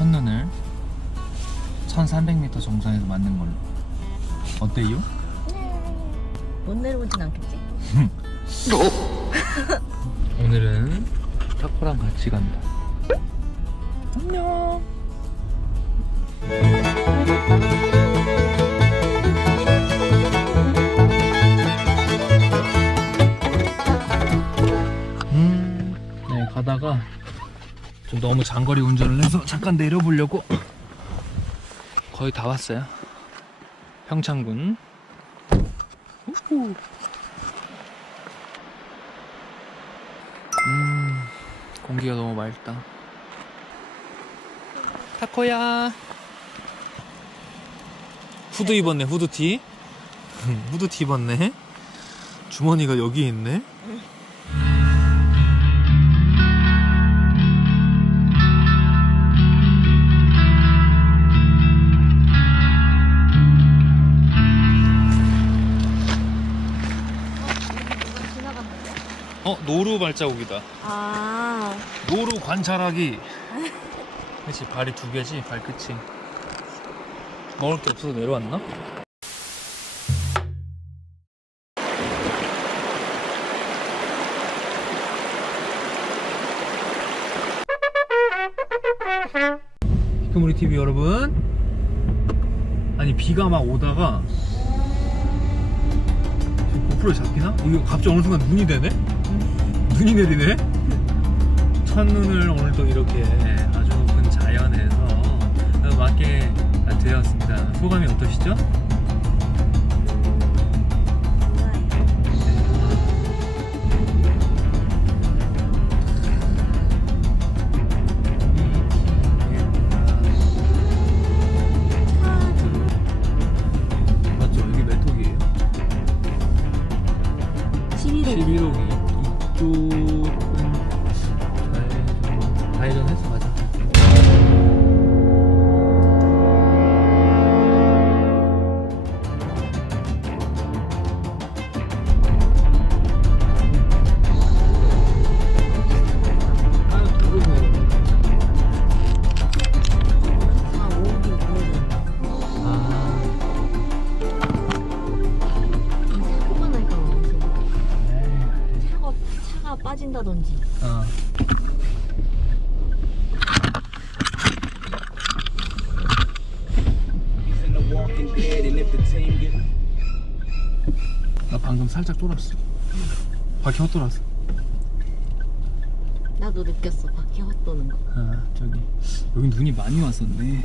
첫눈을 1300m 정상에서 맞는 걸로 어때요? 못 내려오진 않겠지? 오늘은 타코랑 같이 간다 안녕 음, 네 가다가 좀 너무 장거리 운전을 해서 잠깐 내려보려고 거의 다 왔어요 평창군. 음, 공기가 너무 맑다. 타코야. 후드 입었네, 후드티. 후드티 입었네. 주머니가 여기 있네. 노루 발자국이다. 아, 노루 관찰하기. 그렇지, 발이 두 개지, 발끝이. 먹을 게 없어서 내려왔나? 히크무리 TV 여러분. 아니 비가 막 오다가 지금 고프로에 잡히나? 이거 갑자기 어느 순간 눈이 되네? 눈이 내리네? 첫눈을 오늘 또 이렇게 아주 높은 자연에서 맞게 되었습니다. 소감이 어떠시죠? 빠진다든지. 어. 나 방금 살짝 쫄았어. 바퀴 헛돌았어. 나도 느꼈어. 바퀴 헛도는 거. 아, 저기 여기 눈이 많이 왔었네.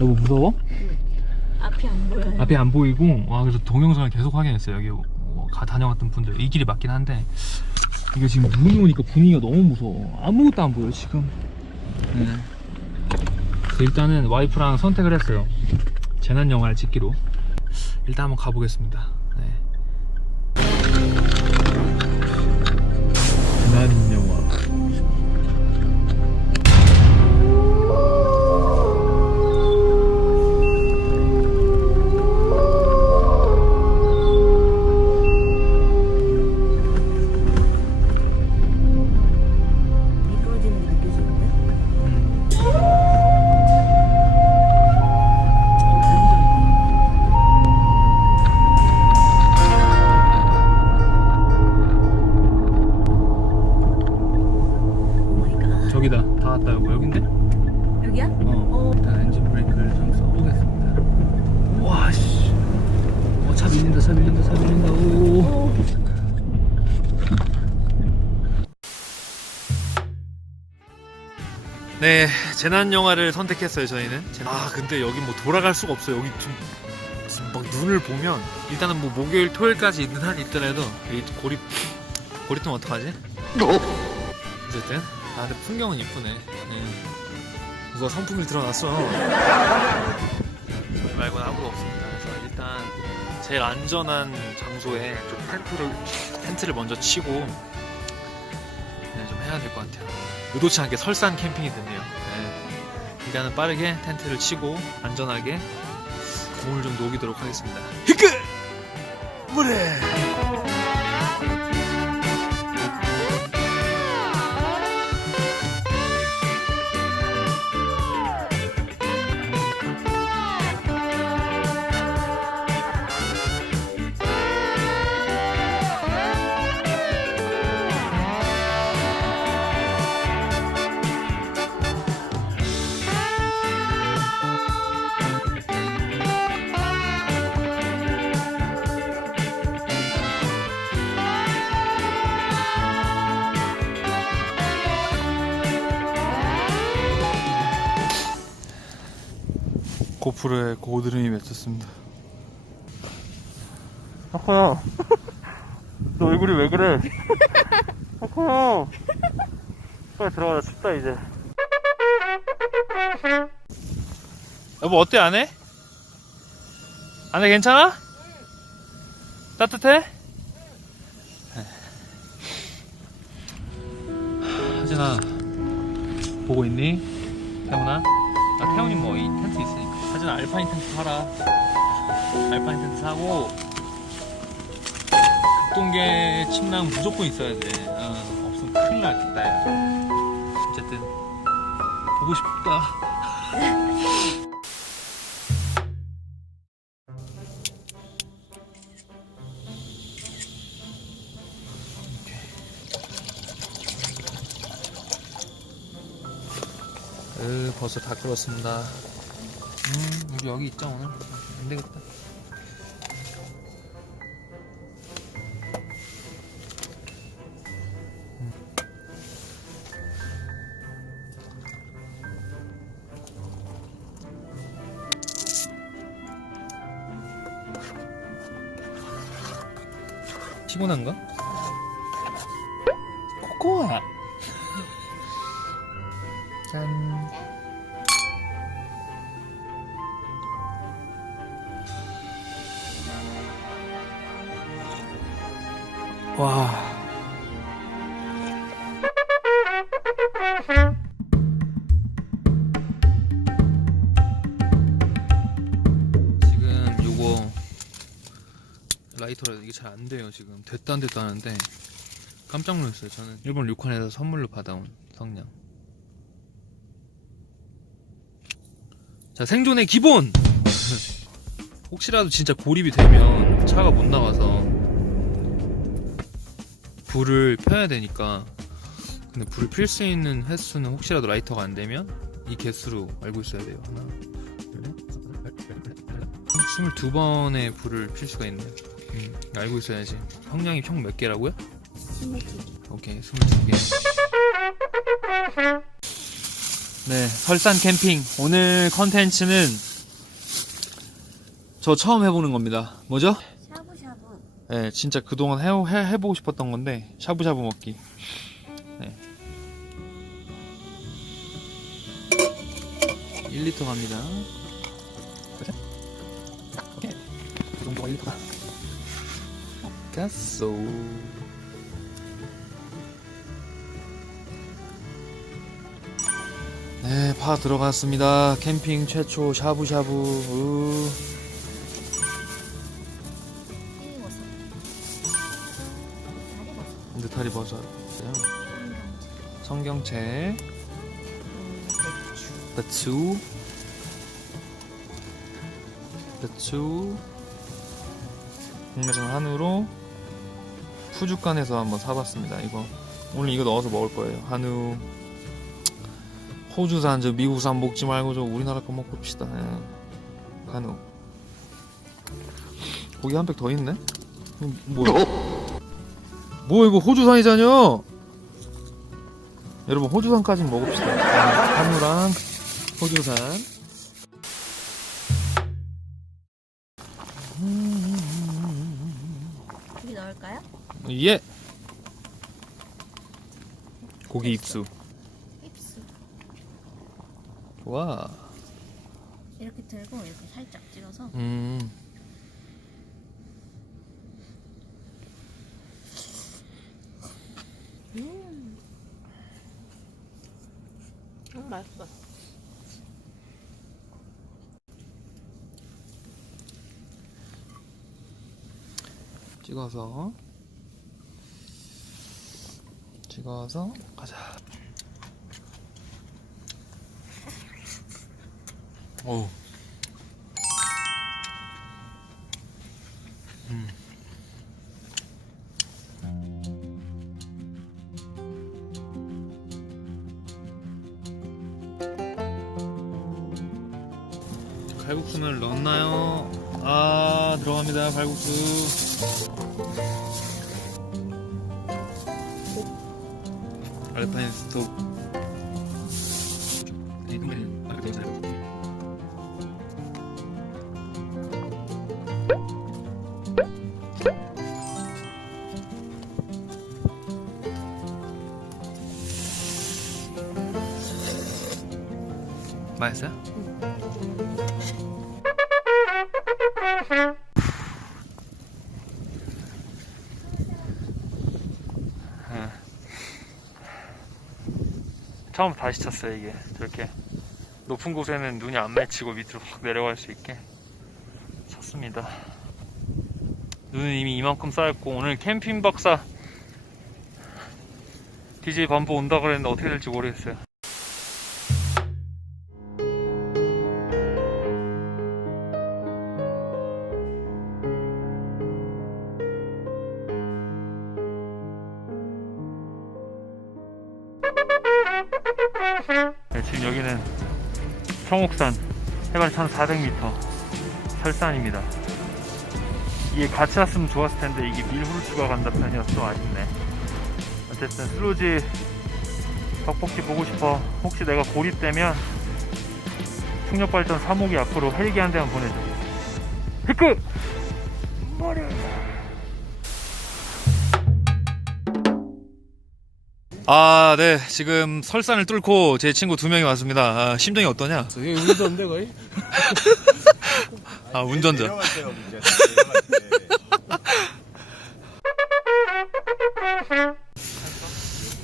여보 무서워? 앞이 안 보여요. 앞이 안 보이고 와 그래서 동영상을 계속 확인했어요. 여기 뭐가 다녀왔던 분들 이 길이 맞긴 한데 이게 지금 눈이 오니까 분위기가 너무 무서워. 아무것도 안 보여 지금. 네. 일단은 와이프랑 선택을 했어요. 재난 영화를 찍기로. 일단 한번 가보겠습니다. 재난 영화를 선택했어요 저희는. 아 근데 여기 뭐 돌아갈 수가 없어요. 여기 좀, 지금 막 눈을 보면 일단은 뭐 목요일 토요일까지 있는 한 있더라도 이 고립 고립되면 어떡하지? 어쨌든 아 근데 풍경은 이쁘네. 네. 누가 선풍기를 들어놨어. 저희 말고는 아무도 없습니다. 그래서 일단 제일 안전한 장소에 좀 텐트를 텐트를 먼저 치고 네, 좀 해야 될 것 같아요. 의도치 않게 설산 캠핑이 됐네요. 네. 일단은 빠르게 텐트를 치고 안전하게 공을 좀 녹이도록 하겠습니다. 히크! 물에! 고프로에 고드름이 맺혔습니다. 하코야, 너 얼굴이 왜 그래? 하코야, 빨리 들어가자 춥다 이제. 여보 어때 안 해? 안 해 괜찮아? 따뜻해? 하진아 보고 있니? 태훈아? 아 태훈이 뭐 이 하진아 알파인 텐트 사라 알파인 텐트 사고 극동계 침낭 무조건 있어야 돼. 어, 없으면 큰일 나겠다 야. 어쨌든 보고 싶다. 으 벌써 다 끓었습니다 음 우리 여기 있자 오늘. 안 되겠다 와. 지금 요거 라이터라 이게 잘 안 돼요 지금. 됐다 안 됐다 하는데 깜짝 놀랐어요. 저는 일본 류칸에서 선물로 받아온 성냥. 자 생존의 기본! 혹시라도 진짜 고립이 되면 차가 못 나가서 불을 펴야 되니까. 근데 불을 필 수 있는 횟수는 혹시라도 라이터가 안 되면 이 개수로 알고 있어야 돼요. 하나 둘 22번의 불을 필 수가 있네 음, 알고 있어야지 성냥이 총 몇 개라고요? 오케이 22개. 네 설산 캠핑. 오늘 컨텐츠는 저 처음 해보는 겁니다. 뭐죠? 네, 진짜 그동안 해, 해, 해보고 싶었던 건데, 샤브샤브 먹기. 네. 1리터 갑니다. 오케이. 그 정도가 1리터다. 갔어. 네, 파 들어갔습니다. 캠핑 최초 샤브샤브. 으. 성경채. 음, 배추. 배추. 국내산 한우로 푸주간에서 한번 사봤습니다. 이거 오늘 이거 넣어서 먹을 거예요. 한우. 호주산 저 미국산 먹지 말고 저 우리나라 거 먹고 봅시다. 예. 한우. 고기 한 팩 더 있네? 음, 뭐야 뭐 이거 호주산이잖여 여러분 호주산까지는 먹읍시다 예, 한우랑 호주산 고기 넣을까요? 예 고기 입수 입수. 와 이렇게 들고 이렇게 살짝 찍어서 음. 음. 음, 맛있어. 찍어서. 찍어서 가자. 어 칼국수를 넣었나요? 아 들어갑니다 칼국수 알파인 스톱 처음 다시 쳤어요 이게. 저렇게 높은 곳에는 눈이 안 맺히고 밑으로 확 내려갈 수 있게 쳤습니다. 눈은 이미 이만큼 쌓였고 오늘 캠핑 박사 DJ 반보 온다 그랬는데 어떻게 될지 모르겠어요 청옥산 해발 1400m 설산입니다. 이게 같이 왔으면 좋았을 텐데 이게 밀후르츠가 간다 좀 아쉽네. 어쨌든 슬로지 덕복지 보고 싶어. 혹시 내가 고립되면 충력발전 3호기 앞으로 헬기 한 대만 보내줘. 히크! 머리! 아, 네. 지금 설산을 뚫고 제 친구 두 명이 왔습니다. 아, 심정이 어떠냐? 여기 운전데 거의? 아, 운전자. 내려갔어요, 문제.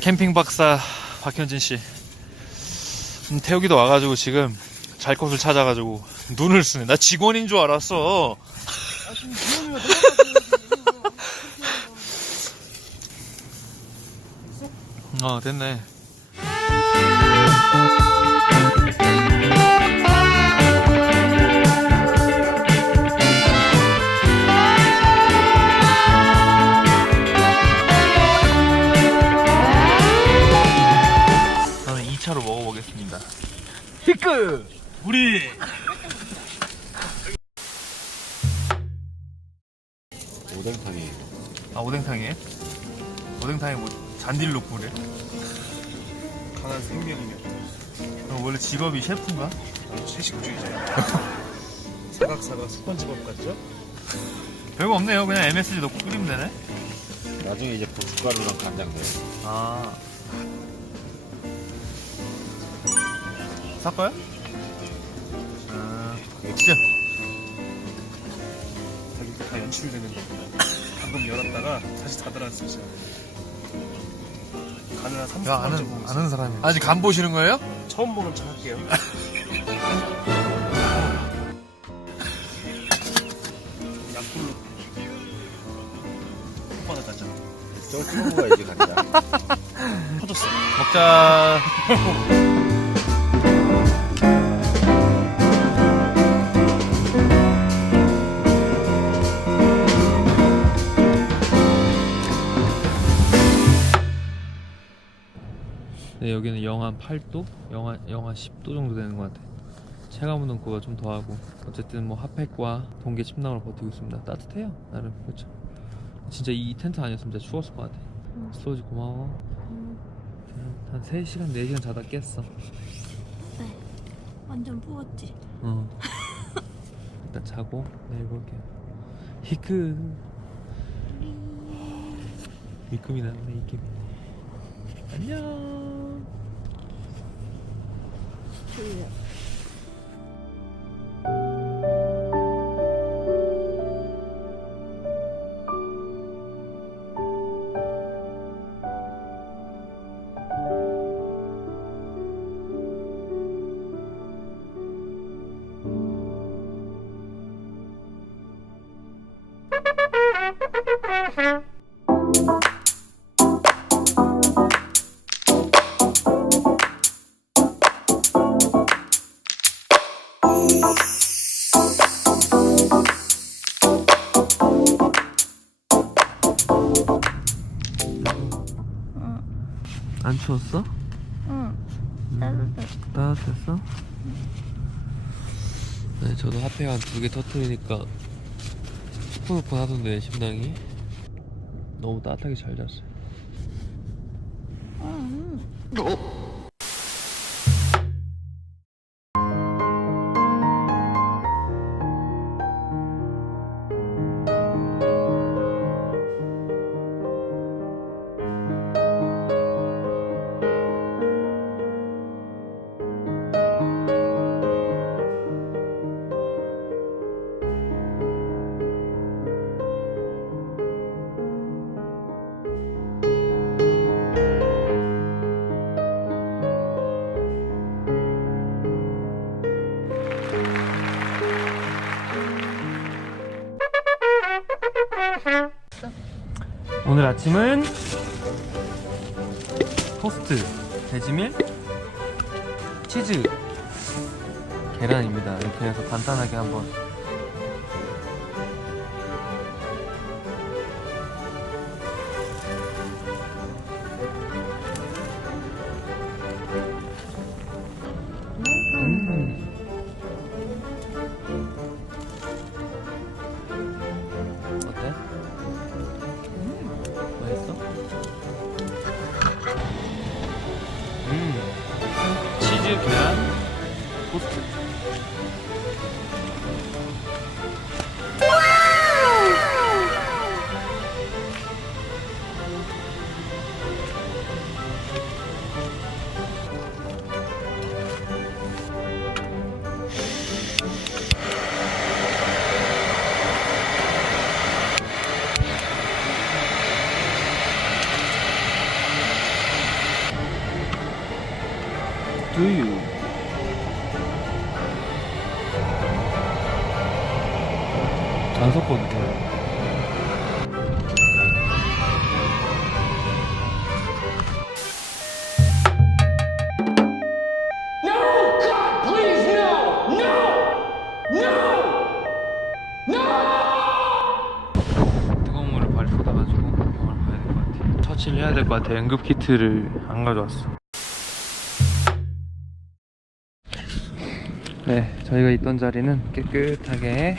캠핑 박사 박현진 씨. 음, 태욱이도 와가지고 지금 잘 곳을 찾아가지고 눈을 쓰네. 나 직원인 줄 알았어. 어, 됐네. 저는 2차로 먹어보겠습니다. 히크! 우리! 오뎅탕이 아, 오뎅탕이에요? 오뎅탕에 뭐 잔디를 놓고 그래? 강한 생명이며 너 원래 직업이 셰프인가? 채식주의자야 사각사각 스펀지밥 같죠? 별거 없네요. 그냥 MSG 넣고 끓이면 되네. 나중에 이제 고춧가루랑 간장 넣어요. 아. 섞어요? 아, 액션. 다 이렇게 다 연출되는 겁니다 방금 열었다가 다시 닫아놨으시죠 간 을한 30분 야, 아는, 아는 사람이. 아직 간 보시는 거예요? 처음 보는 척 할게요 약불로 저 찍어 먹어야지 간장. 터졌어 먹자. 네, 여기는 영하 8도? 영하, 영하 10도 정도 되는 것 같아. 체감 온도가 좀 더하고. 어쨌든 뭐 핫팩과 동계 침낭으로 버티고 있습니다. 따뜻해요, 나름. 그렇죠. 진짜 이 텐트 아니었으면 진짜 추웠을 것 같아. 응. 슬로지 고마워. 한 3시간, 4시간 자다 깼어. 네. 완전 부었지. 어. 일단 자고 내일 볼게요. 히크. 입금이 나네, 입금. 안녕. 응. 추웠어? 응. 따뜻해. 따뜻했어? 네, 저도 핫팩 한 두 개 터트리니까 후끈후끈 하던데, 심장이. 너무 따뜻하게 잘 잤어요. 응. 아침은 토스트, 돼지밀, 치즈, 계란입니다. 이렇게 해서 간단하게 한번 치즈 계란 토스트 안 돼요. 뜨거운 물을 발에 쏟아가지고 병원을 가야 될 것 같아요. 처치를 해야 될 것 같아요. 응급 키트를 안 가져왔어. 네, 저희가 있던 자리는 깨끗하게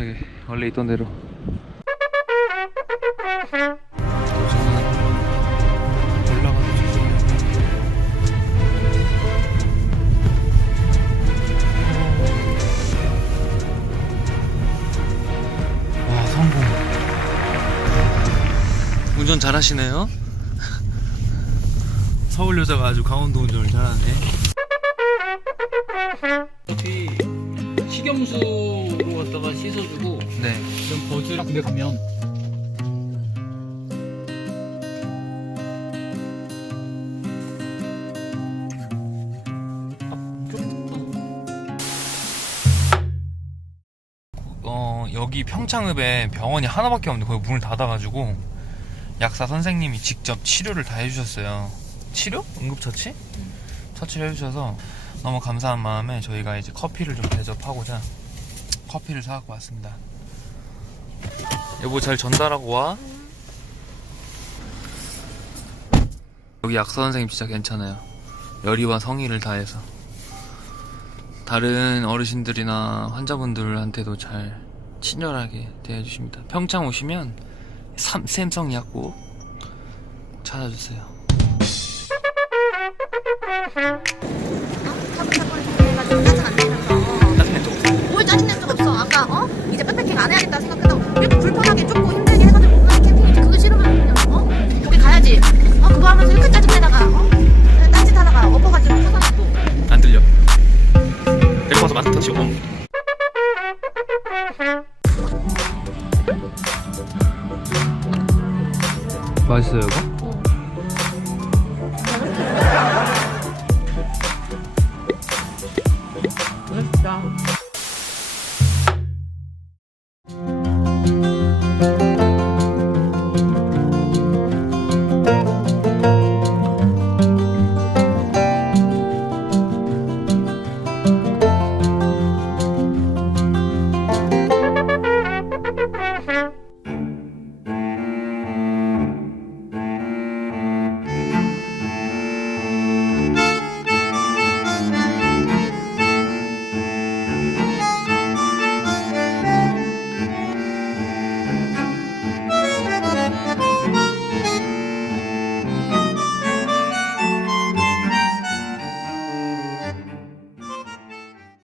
깨끗하게 원래 있던 대로. 와 성공. 운전 잘하시네요. 서울 여자가 아주 강원도 운전을 잘하네. 어차피 식염수 로 갖다가 씻어주고 네. 좀 버즈를 근데 가면 어 여기 평창읍에 병원이 하나밖에 없는데 거기 문을 닫아가지고 약사 선생님이 직접 치료를 다 해주셨어요. 치료? 응급처치? 처치를 해주셔서 너무 감사한 마음에 저희가 이제 커피를 좀 대접하고자 커피를 사갖고 왔습니다. 여보 잘 전달하고 와. 여기 약사 선생님 진짜 괜찮아요. 열의와 성의를 다해서. 다른 어르신들이나 환자분들한테도 잘 친절하게 대해주십니다. 평창 오시면 삼, 샘성 약꼭 찾아주세요.